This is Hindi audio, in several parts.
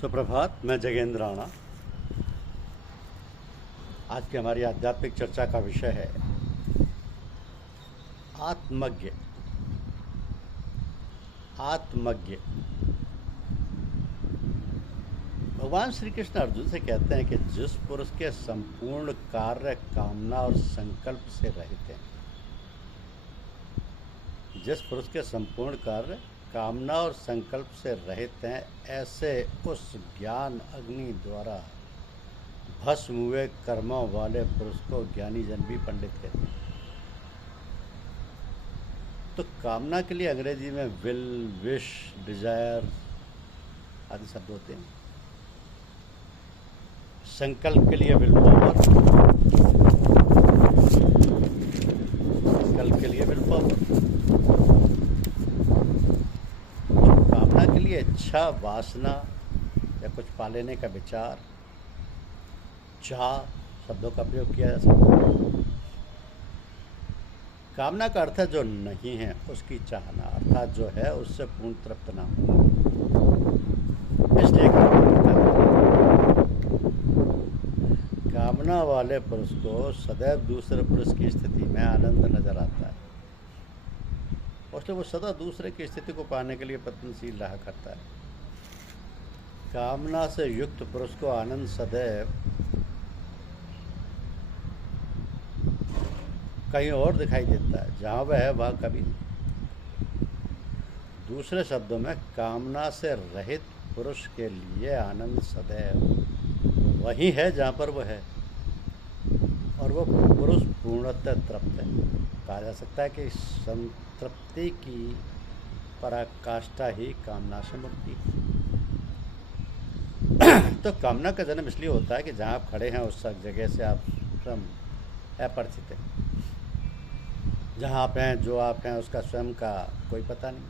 सुप्रभात। मैं जगेंद्र राणा। आज की हमारी आध्यात्मिक चर्चा का विषय है आत्मज्ञ। आत्मज्ञ। भगवान श्री कृष्ण अर्जुन से कहते हैं कि जिस पुरुष के संपूर्ण कार्य कामना और संकल्प से रहित हैं, जिस पुरुष के संपूर्ण कार्य कामना और संकल्प से रहित हैं, ऐसे उस ज्ञान अग्नि द्वारा भस्म हुए कर्मों वाले पुरुष को ज्ञानी जन भी पंडित कहते हैं। तो कामना के लिए अंग्रेजी में विल, विश, डिजायर आदि शब्द होते हैं। संकल्प के लिए विल पावर, संकल्प के लिए विल पावर। कामना के लिए इच्छा, वासना या कुछ पा लेने का विचार, चाह शब्दों का प्रयोग किया जा सकता है। कामना का अर्थ है जो नहीं है उसकी चाहना, अर्थात जो है उससे पूर्ण तृप्त ना होना। इसलिए कामना वाले पुरुष को सदैव दूसरे पुरुष की स्थिति में आनंद नजर आता है, उसलिए वो सदा दूसरे की स्थिति को पाने के लिए प्रयत्नशील रहा करता है। कामना से युक्त पुरुष को आनंद सदैव कहीं और दिखाई देता है, जहाँ वह है वहाँ कभी नहीं। दूसरे शब्दों में, कामना से रहित पुरुष के लिए आनंद सदैव वही है जहाँ पर वह है, और वो पुरुष पूर्णतः तृप्त है। कहा जा सकता है कि संतृप्ति की पराकाष्ठा ही कामना से मुक्ति। तो कामना का जन्म इसलिए होता है कि जहाँ आप खड़े हैं उस जगह से आप स्वयं अपरिचित हैं। जहाँ आप हैं, जो आप हैं, उसका स्वयं का कोई पता नहीं।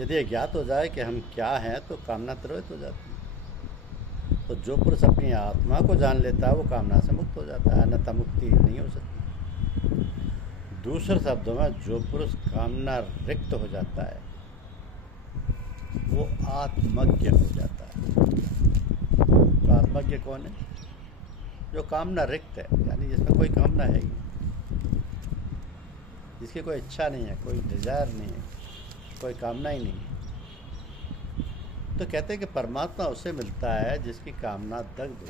यदि यह ज्ञात हो जाए कि हम क्या हैं तो कामना तिरोहित हो जाती है। तो जो पुरुष अपनी आत्मा को जान लेता है वो कामना से मुक्त हो जाता है, अन्यथा मुक्ति नहीं हो सकती। दूसरे शब्दों में, जो पुरुष कामना रिक्त हो जाता है वो आत्मज्ञ हो जाता है। तो आत्मज्ञ कौन है? जो कामना रिक्त है, यानी जिसमें कोई कामना है ही, जिसकी कोई इच्छा नहीं है, कोई डिजायर नहीं है, कोई कामना ही नहीं है। तो कहते हैं कि परमात्मा उसे मिलता है जिसकी कामना दग्ध हो,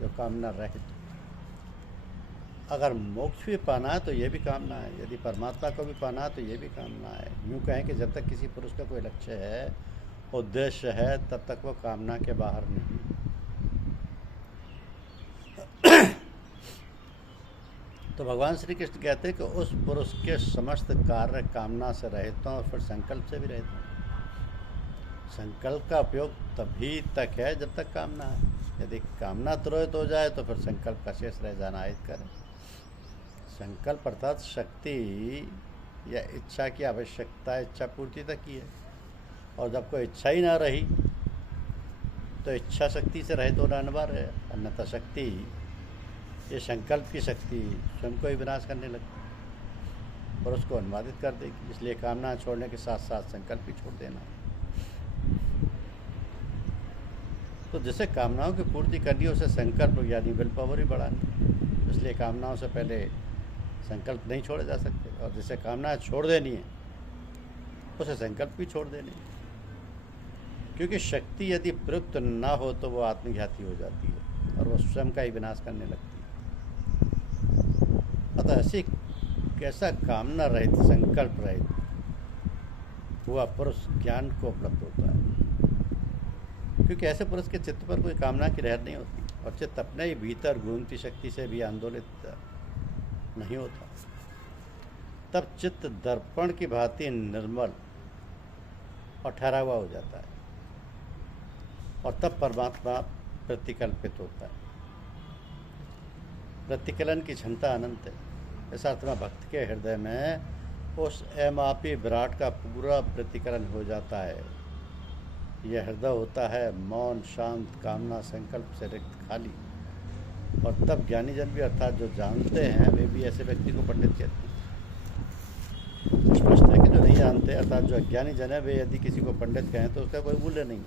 जो कामना रहित हो। अगर मोक्ष भी पाना है तो ये भी कामना है, यदि परमात्मा को भी पाना है तो ये भी कामना है। यूँ कहें कि जब तक किसी पुरुष का कोई लक्ष्य है, उद्देश्य है, तब तक वो कामना के बाहर नहीं। तो भगवान श्री कृष्ण कहते हैं कि उस पुरुष के समस्त कार्य कामना से रहित हों और फिर संकल्प से भी रहित हों। संकल्प का उपयोग तभी तक है जब तक कामना है। यदि कामना तुरंत हो जाए तो फिर संकल्प का शेष रह जाना हित करें। संकल्प अर्थात शक्ति या इच्छा की आवश्यकता इच्छा पूर्ति तक ही है, और जब कोई इच्छा ही ना रही तो इच्छा शक्ति से रहित होना अनिवार्य है। अन्यथा शक्ति, ये संकल्प की शक्ति स्वयं को ही विनाश करने लगती और उसको अनुवादित कर देगी। इसलिए कामना छोड़ने के साथ साथ संकल्प भी छोड़ देना। तो जिसे कामनाओं की पूर्ति करनी है उसे संकल्प यानी विल पावर ही बढ़ानी। इसलिए कामनाओं से पहले संकल्प नहीं छोड़े जा सकते, और जिसे कामना छोड़ देनी है उसे संकल्प भी छोड़ देने। क्योंकि शक्ति यदि प्रयुक्त ना हो तो वो आत्मघाती हो जाती है और वो स्वयं का ही विनाश करने लगती है। अतः ऐसी कैसा कामना रहित, संकल्प रहित हुआ पुरुष ज्ञान को उपलब्ध होता है। क्योंकि ऐसे पुरुष के चित्त पर कोई कामना की लहर नहीं होती, और चित्त अपने ही भीतर घूमती शक्ति से भी आंदोलित नहीं होता। तब चित्त दर्पण की भांति निर्मल और ठहरा हुआ हो जाता है, और तब परमात्मा प्रतिकल्पित होता है। प्रतिकलन की क्षमता अनंत है। इस अर्थ में भक्त के हृदय में उस अमापी विराट का पूरा प्रतिकलन हो जाता है। यह हृदय होता है मौन, शांत, कामना संकल्प से रिक्त, खाली। और तब ज्ञानी जन भी, अर्थात जो जानते हैं, वे भी ऐसे व्यक्ति को पंडित कहते हैं। स्पष्ट है कि जो नहीं जानते, अर्थात जो अज्ञानी जन है, वे यदि किसी को पंडित कहें तो उसका कोई मूल्य नहीं है।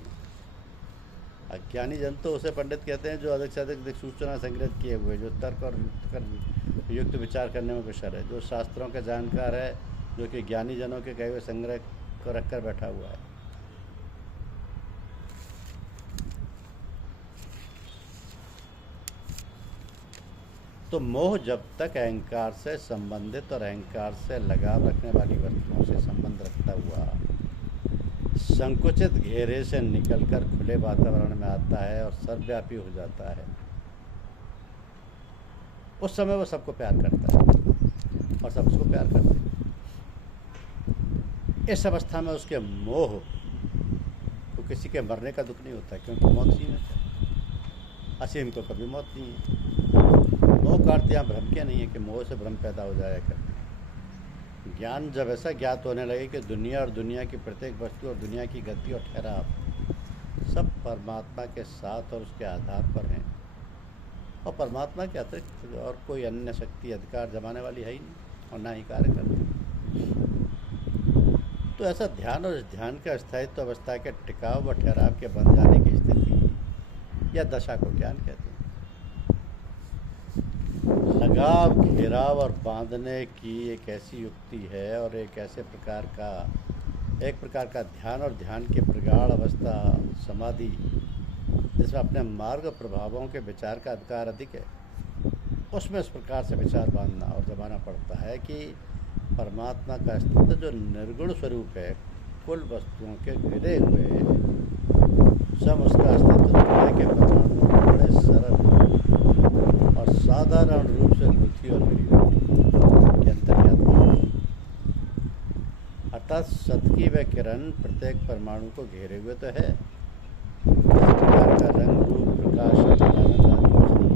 अज्ञानी जन तो उसे पंडित कहते हैं जो अधिक से अधिक सूचना संग्रहित किए हुए, जो तर्क और युक्त विचार करने में कुशल है, जो शास्त्रों के जानकार है, जो कि ज्ञानी जनों के कहे हुए संग्रह को रखकर बैठा हुआ है। तो मोह जब तक अहंकार से संबंधित और अहंकार से लगाव रखने वाली वस्तुओं से संबंध रखता हुआ संकुचित घेरे से निकलकर खुले वातावरण में आता है और सर्वव्यापी हो जाता है, उस समय वो सबको प्यार करता है और सब उसको प्यार करते हैं। इस अवस्था में उसके मोह को किसी के मरने का दुख नहीं होता, क्योंकि मौत सीमित है। असीम को कभी मौत नहीं है। मोह का अर्थ यहाँ भ्रम क्या नहीं है कि मोह से भ्रम पैदा हो जाया करते। ज्ञान जब ऐसा ज्ञात होने लगे कि दुनिया और दुनिया की प्रत्येक वस्तु और दुनिया की गति और ठहराव सब परमात्मा के साथ और उसके आधार पर हैं, और परमात्मा के अतिरिक्त और कोई अन्य शक्ति अधिकार जमाने वाली है ही नहीं और ना ही कार्य करती। तो ऐसा ध्यान और इस ध्यान का स्थायित्व अवस्था के टिकाव व ठहराव के बन जाने की स्थिति या दशा को ज्ञान कहते हैं। लगाव, घेराव और बांधने की एक ऐसी युक्ति है और एक प्रकार का ध्यान और ध्यान की प्रगाढ़ अवस्था समाधि, जिसमें अपने मार्ग प्रभावों के विचार का अधिकार अधिक है, उसमें इस प्रकार से विचार बांधना और जमाना पड़ता है कि परमात्मा का अस्तित्व जो निर्गुण स्वरूप है, कुल वस्तुओं के घिरे हुए सब उसका अस्तित्व दुनिया के परमाणुओं बड़े सरल और साधारण रूप से गुथी और मिली के अंतर्यामी, अर्थात सतकी व किरण प्रत्येक परमाणु को घेरे हुए तो है, इस प्रकार का रंग, रूप, प्रकाश, आनंद आदि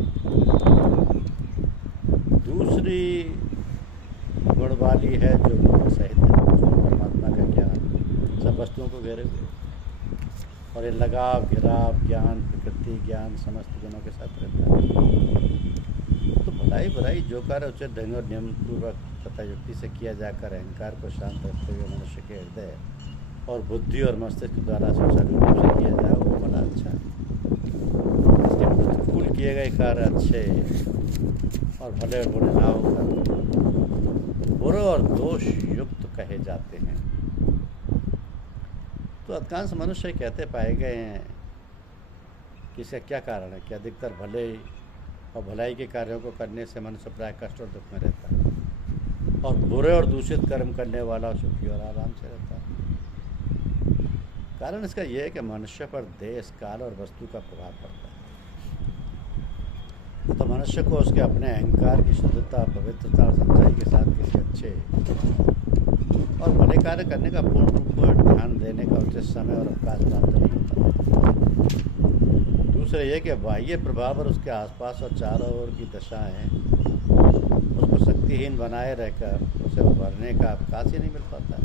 दूसरी गुण वाली है जो गुण सहित है, परमात्मा का ज्ञान सब वस्तुओं को घेरे हुए, और ये लगाव, घिराव, ज्ञान, प्रकृति ज्ञान समस्त गुणों के साथ रहता है। तो भलाई बुराई जो कार्य उचित ढंग और नियम पूर्वक तथा युक्ति से किया जाकर अहंकार को शांत रखते हुए मनुष्य के हृदय और बुद्धि और मस्तिष्क द्वारा सुचारू रूप से किया जाए वो बड़ा अच्छा है। इसके प्रतिकूल किए गए कार्य अच्छे और भले और बुरे ना होकर बुरे और दोष युक्त कहे जाते हैं। तो अधिकांश मनुष्य कहते पाए गए हैं कि इसका क्या कारण है कि अधिकतर भले और भलाई के कार्यों को करने से मनुष्य प्राय कष्ट और दुख में रहता है, और बुरे और दूषित कर्म करने वाला सुखी और आराम से रहता है। कारण इसका यह है कि मनुष्य पर देश, काल और वस्तु का प्रभाव पड़ता है। तो मनुष्य को उसके अपने अहंकार की शुद्धता, पवित्रता और सच्चाई के साथ किसी अच्छे और भले कार्य करने का पूर्ण रूप में ध्यान देने का उचित समय और अवकाश प्राप्त नहीं होता। दूसरा ये कि बाह्य प्रभाव और उसके आसपास और चारों ओर की दशाएं उसको शक्तिहीन बनाए रहकर उसे उभरने का अवकाश ही नहीं मिल पाता है।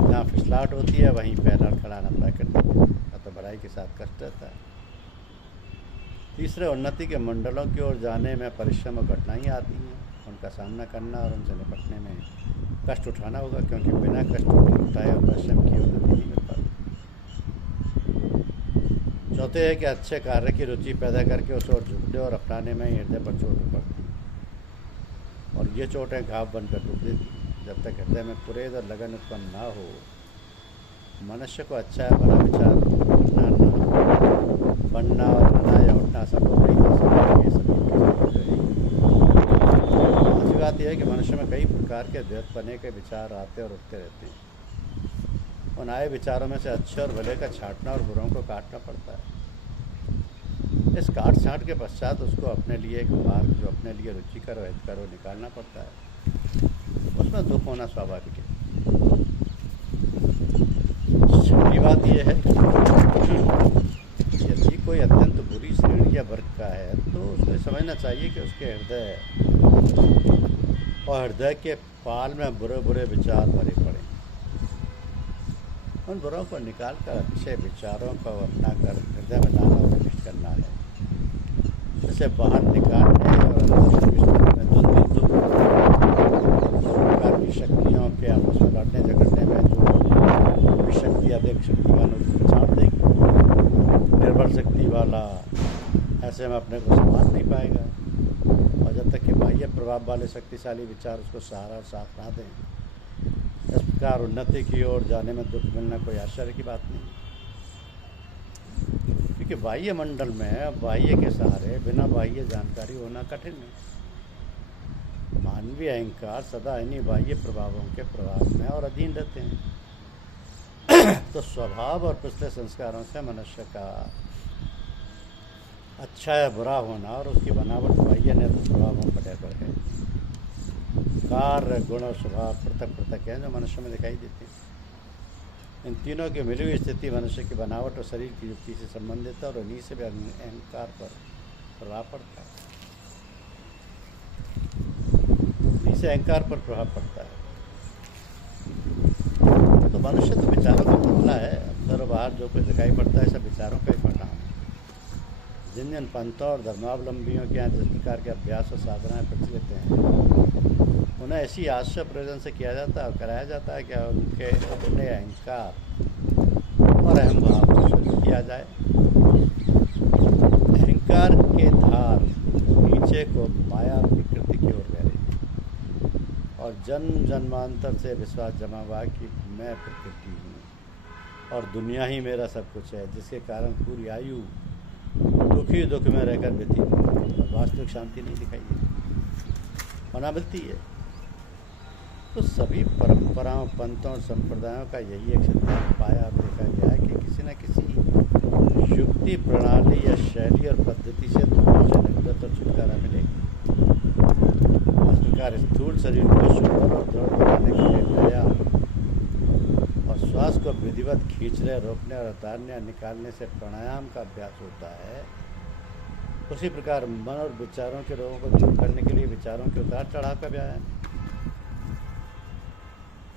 जहाँ फिसलाहट होती है वहीं पैर लड़खड़ाना प्राकृतिक है, तो बड़ाई के साथ कष्ट रहता है। तीसरे, उन्नति के मंडलों की ओर जाने में परिश्रम और कठिनाइयाँ आती हैं, उनका सामना करना और उनसे निपटने में कष्ट उठाना होगा, क्योंकि बिना कष्ट उठाए और परिश्रम की उन्नति नहीं मिल पाती। चौथे है कि अच्छे कार्य की रुचि पैदा करके उस ओर झुकने और अपनाने में हृदय पर चोट पड़ती, और ये चोटें घाव बनकर टूट देती। जब तक हृदय में कुरेद और लगन उत्पन्न ना हो, मनुष्य को अच्छा या बुरा विचार बनना और रहना या उठना संभव नहीं हो सकता। ये सभी पांचवी बात यह है कि मनुष्य में कई प्रकार के द्वैतपने के विचार आते और उठते रहते हैं। उन आए विचारों में से अच्छे और भले का छांटना और बुरों को काटना पड़ता है। इस काट छांट के पश्चात उसको अपने लिए एक मार्ग जो अपने लिए रुचिकर और हितकर निकालना पड़ता है। उसमें दुख होना स्वाभाविक है। छठी बात यह है यदि कोई अत्यंत बुरी श्रेणी या वर्ग का है तो उसको समझना चाहिए कि उसके हृदय के पाल में बुरे बुरे विचार भरे पड़े। उन बुरों को निकाल कर अच्छे विचारों को अपना कर हृदय में लाना और प्रविष्ट करना है। इसे बाहर निकालने और दुख प्रकार की शक्तियों के आपस में लड़ने झगड़ने में जो शक्ति अधिक शक्तिवान उसको छाड़ देगी, बल शक्ति वाला, ऐसे में अपने को संभाल नहीं पाएगा। और जब तक कि बाह्य प्रभाव वाले शक्तिशाली विचार उसको सहारा और साथ ना दें, इस प्रकार उन्नति की ओर जाने में दुख मिलना कोई आश्चर्य की बात नहीं। क्योंकि बाह्य मंडल में बाह्य के सहारे बिना बाह्य जानकारी होना कठिन है। मानवीय अहंकार सदा इन्हीं बाह्य प्रभावों के प्रभाव में और अधीन रहते हैं। तो स्वभाव और पिछले संस्कारों से मनुष्य का अच्छा या बुरा होना और उसकी बनावट बाह्य नेत्र प्रभावों पर निर्भर है। कार्य, गुण और स्वभाव पृथक पृथक हैं जो मनुष्य में दिखाई देते हैं। इन तीनों की मिली हुई स्थिति मनुष्य की बनावट और शरीर की युक्ति से संबंधित है और उन्हीं से भी अहंकार पर प्रभाव पड़ता है। इन्हीं से अहंकार पर प्रभाव पड़ता है। तो मनुष्य तो विचारों का पुतला है। अंदर और बाहर जो कुछ दिखाई पड़ता है सब विचारों का ही परिणाम है। जिन जिन पंथों और धर्मावलंबियों के यहाँ जिस प्रकार के अभ्यास और साधनाएं प्रचलित हैं, उन्हें ऐसी आशा प्रयोजन से किया जाता है और कराया जाता है कि उनके अपने अहंकार और अहम भाव को शुद्ध किया जाए। अहंकार के धार नीचे को माया विकृति की ओर ले रही और जन्म जन्मांतर से विश्वास जमा हुआ कि मैं प्रकृति हूँ और दुनिया ही मेरा सब कुछ है, जिसके कारण पूरी आयु दुखी दुख में रहकर व्यतीत और वास्तविक शांति नहीं दिखाई देती और ना मिलती है। तो सभी परंपराओं, पंथों और संप्रदायों का यही एक सिद्धांत पाया और देखा गया है कि किसी न किसी युक्ति, प्रणाली या शैली और पद्धति से दुखों से निवृत्त और छुटकारा मिलेगा। इस प्रकार स्थूल शरीर को सुंदर और दृढ़ बनाने के लिए व्यायाम और श्वास को विधिवत खींचने, रोकने और उतारने या निकालने से प्राणायाम का अभ्यास होता है। उसी प्रकार मन और विचारों के रोगों को दूर करने के लिए विचारों के उतार चढ़ाव का व्यायाम।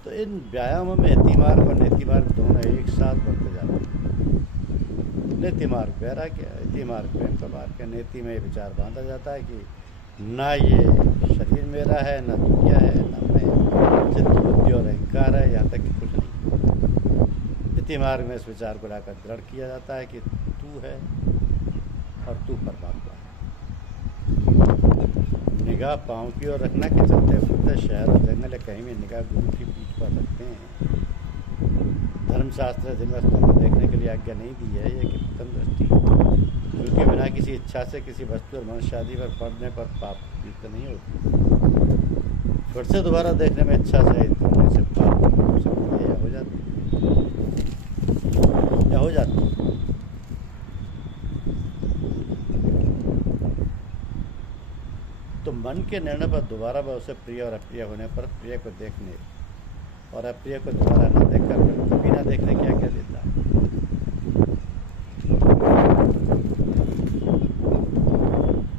तो इन व्यायामों में नीति मार्ग और नीति मार्ग दोनों एक साथ बढ़ते जाते हैं। नीति मार्ग वैराग्य, नीति मार्ग प्रेम का मार्ग है। नीति में ये विचार बांधा जाता है कि ना ये शरीर मेरा है, ना दुनिया है, ना मैं चित्त, बुद्धि और अहंकार है, यहाँ तक कि कुछ नहीं। नीति मार्ग में इस विचार को लाकर दृढ़ किया जाता है कि तू है और तू परमात्मा है। निगाह पाँव की ओर रखना कि चलते फिरते शहर और जंगल कहीं भी निगाह गुरु की पीठ पर रखते हैं। धर्मशास्त्र जिन वस्तुओं को देखने के लिए आज्ञा नहीं दी है, ये कि प्रथम दृष्टि, क्योंकि बिना किसी इच्छा से किसी वस्तु और मनुष्य आदि पर पड़ने पर पाप युक्त नहीं होती। फिर से दोबारा देखने में इच्छा से से पाप हो सकती है या हो जाती है। तो मन के निर्णय पर दोबारा वह उसे प्रिय और अप्रिय होने पर प्रिय को देखने और अप्रिय को दोबारा न देखकर कभी न देखने की आज्ञा देता है।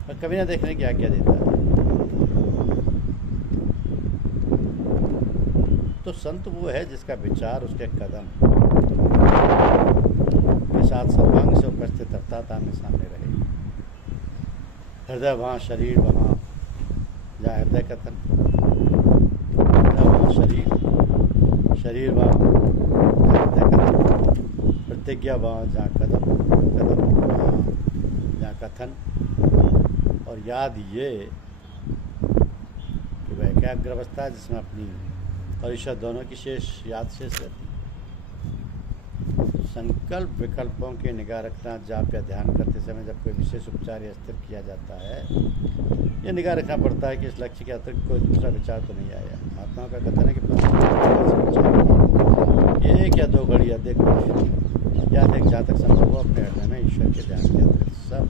और कभी न देखने की आज्ञा देता है। तो संत वो है जिसका विचार उसके कदम के साथ सर्वांग से उपस्थित अर्थात आमने सामने रहे। हृदय वहाँ, शरीर वहाँ, जहाँ हृदय कथन, वहाँ शरीर, शरीर वहाँ हृदय कथन, प्रतिज्ञा वहाँ जहाँ कदम, कदम वहाँ जहाँ कथन, और याद ये कि वह एकाग्र अवस्था है जिसमें अपनी और ईश्वर दोनों की याद शेष रहती है। संकल्प विकल्पों की निगाह रखना, जाप या ध्यान करते समय जब कोई विशेष उपचार या स्थिर किया जाता है, यह निगाह रखना पड़ता है कि इस लक्ष्य के अतिरिक्त कोई दूसरा विचार तो नहीं आया। महात्माओं का कथन है कि ये एक या दो घड़ी अधिक या अधिक जहाँ तक संभव हो अपने हृदय में ईश्वर के ध्यान के अतिरिक्त सब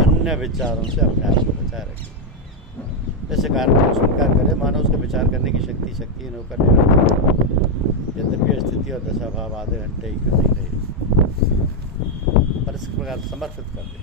अन्य विचारों से अपने आप को बचाए रखें। जैसे कारण को स्वीकार करे, मानो उसके विचार करने की शक्तिहीन होकर यद्यपि स्थिति और दशा भाव आधे घंटे ही क्यों नहीं रहे, पर इस प्रकार समर्पित कर दे।